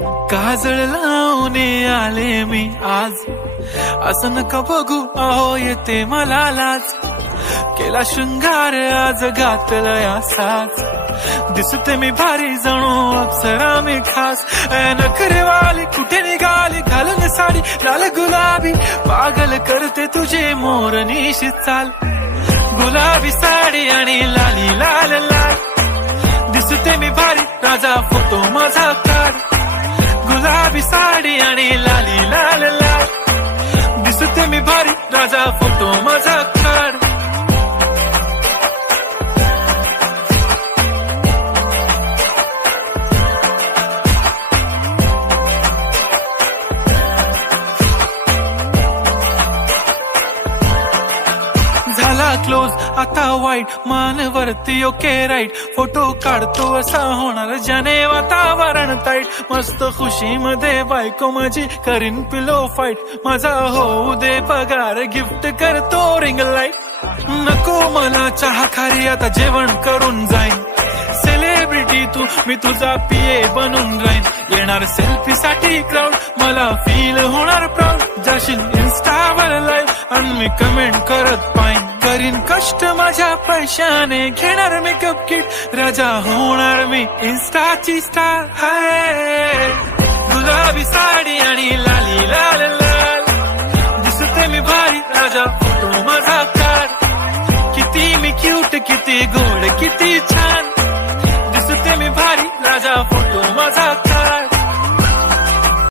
काजळ लावून आले मी आज, असं नका बघू अहो येते मला लाज. केला शृंगार आज घातला साज, दिसते मी भारी जणू अप्सरा मी खास. नखरेवाली कुठे निघाली घालून साडी लाल गुलाबी, पागल करते तुझे मोरनीशी चाल. गुलाबी साडी आणि लाली लाल लाल, दिसते मी भारी राजा फोटो माझा काढ. गुलाबी साडी आणि लाली लाल लाल, दिसते मी भारी राजा फोटो माझा काढ. झाला क्लोज आता वाईट, मानवरती ओके राईट. फोटो काढतो असा होणार ज्याने वातावरण ताईट. मस्त खुशी मध्ये बायको माझी करीन पिलो फाईट. माझा होऊ दे पगार गिफ्ट करतो रिंग लाईट. नको मला चहा खारी आता जेवण करून जाईन. सेलिब्रिटी तू मी तुझा पीए बनून राहीन. येणार सेल्फी साठी क्राऊड मला फील होणार प्राऊड. जाशील इन्स्टावर लाईव्ह आणि मी कमेंट करत पाईन. करीन कष्ट माझ्या पैशाने घेणार मेकअप किट. राजा होणार मी इन्स्टाची स्टार. हाय गुलाबी साडी आणि लाली लाल लाल, दिसते मी भारी राजा फोटो माझा काढ. किती मी क्यूट किती गोड किती छान.